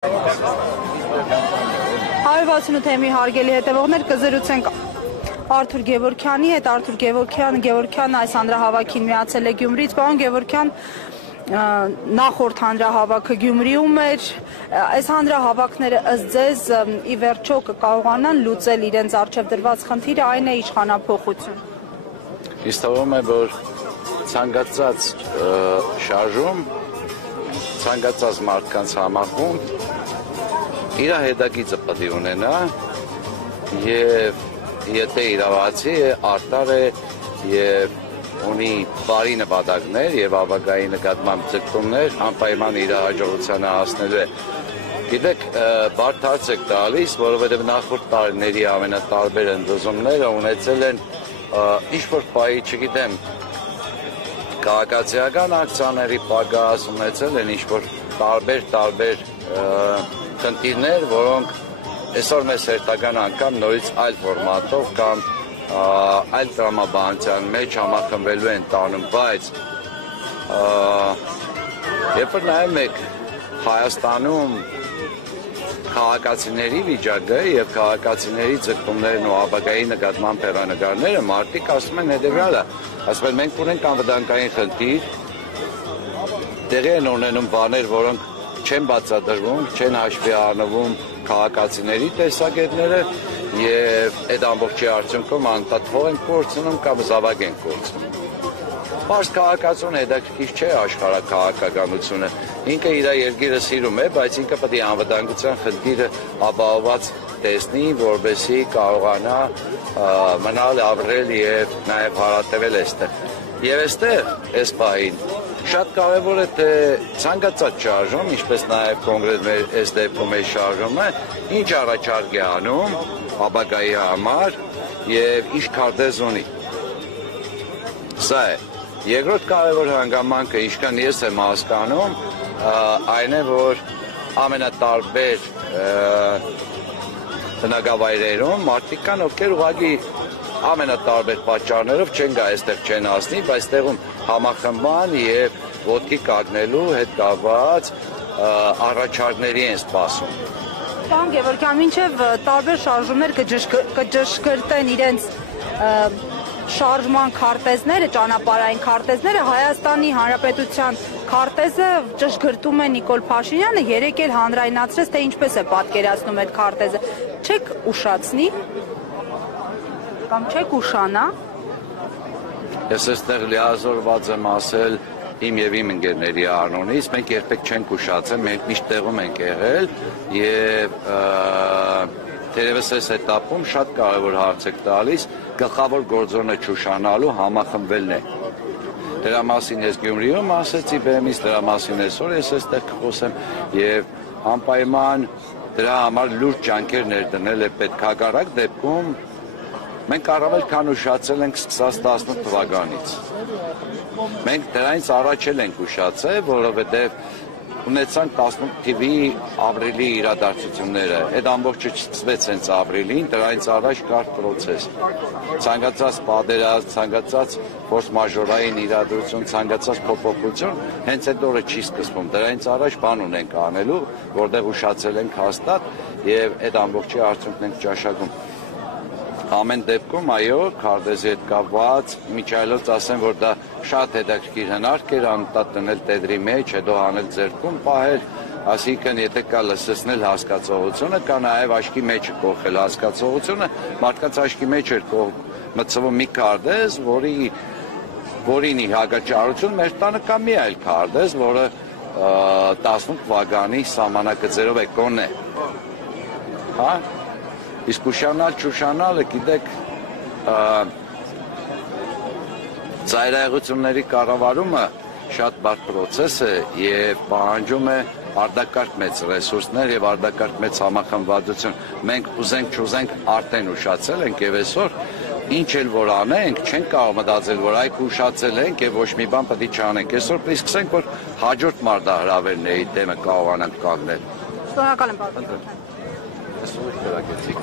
168 թեմի հարգելի հետևողներ կզրուցենք Արթուր Գևորգյանի հետ։ Արթուր Գևորգյան այս հանրահավաքին միացել է Գյումրիից։ Պարոն Գևորգյան, նախորդ հանրահավաքը Գյումրիում էր։ Այս հանրահավաքները ըստ ձեզ ի վերջո կկարողանան լուծել իրենց առջև դրված խնդիրը, այն է իշխանափոխություն։ Ինձ թվում է, որ ցանկացած շարժում, ցանկացած մարդկանց համախումբ իր հետագիծը պետք է ունենա եւ եթե իրավացի է, արտար է եւ ունի բարի նպատակներ եւ ապագայի նկատմամբ ձգտումներ, անպայման իր հաջողությանը հասնելու է։ Գիտեք, բարդ հարց եք տալիս, որովհետեւ նախորդ տարիների ամենատարբեր ընդդիմումները ունեցել են ինչ-որ պայի, չգիտեմ, քաղաքացիական ակցիաների պակաս, ունեցել են ինչ-որ տարբեր խնդիրներ, որոնք այսօր մեզ հերթական անգամ նորից այլ ֆորմատով կամ այլ տրամաբանության մեջ համախմբվելու են տանում, բայց երբ որ նայում եք Հայաստանում քաղաքացիների վիճակը եւ քաղաքացիների ձգտումներն ու ապագայի նկատմամբ հեռանկարները, մարդիկ ասում են հետեւյալը, ասում են մենք ունենք անվտանգային խնդիր, տեղի են ունենում բաներ, որոնք չեն բացատրվում, չեն հաշվի առնվում քաղաքացիների տեսակետները եւ այդ ամբողջի արդյունքում անդադար են կորցնում կամ զավակ են կորցնում։ Պարզ քաղաքացուն հետաքրքիր չէ աշխարհաքաղաքականությունը, ինքը իր երկիրը սիրում է, բայց ինքը պետք է անվտանգության խնդիրը ապահովված տեսնի, որովհետեւ կարողանա մնալ, ապրել եւ նաեւ հարատևել այստեղ։ Եվ այստեղ այս պահին շատ կարևոր է թե ցանկացած շարժում, ինչպես նաև կոնկրետ մեր այս դեպքում այս շարժումը, ինչ առաջարկ է անում ապագայի համար եւ ինչ քարտեզ ունի։ Սա է։ Երկրորդ կարևոր հանգամանքը, ինչքան ես եմ հասկանում, այն է, որ ամենատարբեր բնակավայրերում մարդիկ կան, ովքեր ուղղակի ամենատարբեր պատճառներով չեն գա այստեղ չեն հասնի, բայց տեղում համախմբան եւ ոտքի կանգնելու հետ կապված առաջարկների են սպասում։ Պարոն Գևորգյան, մինչև տարբեր շարժումներ կճշգրտեն իրենց շարժման քարտեզները, ճանապարհային քարտեզները, Հայաստանի Հանրապետության քարտեզը ճշգրտում է Նիկոլ Փաշինյանը, երեկ էլ հանրայնացրեց, թե ինչպես է պատկերացնում այդ քարտեզը։ Չեք ուշացնի կամ չեք ուշանա։ Ես այստեղ լիազորված եմ ասել իմ եւ իմ ընկերների անունից, մենք երբեք չենք ուշացել, մենք միշտ տեղում ենք եղել եւ թերևս այս этаպում շատ կարեւոր հարց եք տալիս, գլխավոր գործոնը չուշանալու համախմբվելն է։ Դրա մասին ես Գյումրիում ասեցի բեմից, դրա մասին այսօր ես այստեղ կխոսեմ եւ անպայման դրա համար լուրջ ջանքեր ներդնել է պետք։ Հակառակ դեպքում մենք առավել քան ուշացել ենք սկսած 18 թվականից։ Մենք դրանից առաջ ենք ուշացել, որովհետև ունեցանք 18 թվականի ապրիլի իրադարձությունները։ Այդ ամբողջը չսկսվեց հենց ապրիլին, դրանից առաջ կար process։ Ցանկացած պատերազմ, ցանկացած ֆորս մաժորային իրադրություն, ցանկացած փոփոխություն հենց այդ օրը չի սկսվում։ Դրանից առաջ բան ունենք անելու, որտեղ ուշացել ենք հաստատ եւ այդ ամբողջի արդյունքն ենք ճաշակում։ Ամեն դեպքում, այո, քարտեզի հետ կապված, միջայլոց ասեմ, որ դա շատ հետաքրքիր հնարք էր անդադար դնել տետրի մեջ, հետո հանել ձեռքում պահել, ասիկան եթե կա լսեցնել հասկացողությունը, կա նաև աչքի մեջը կողել հասկացողությունը, մարդկանց աչքի մեջ էր մտցվում մի քարտեզ, որին հակաճառություն մեր տանը կա մի այլ քարտեզ, որը 18 թվականի սահմանակցերով է կոնե։ Հա? Իսկ ուշանալ չուշանալը, գիտեք, ծայրահեղությունների կառավարումը շատ բարդ process է եւ պահանջում է արդակարգ մեծ ռեսուրսներ եւ արդակարգ մեծ համախմբվածություն։ Մենք ուզենք չուզենք արդեն ուշացել ենք եւ այսօր ինչ էլ որ անենք, չենք կարող մտածել, որ այ ուշացել ենք եւ ոչ մի բան պետք է չանենք։ Այսօր պետք է սկսենք, որ հաջորդ մարտահրավերների դեմը կարողանանք կանգնել։ Շնորհակալ եմ, պարոն։ Այսօր կրակեցիք։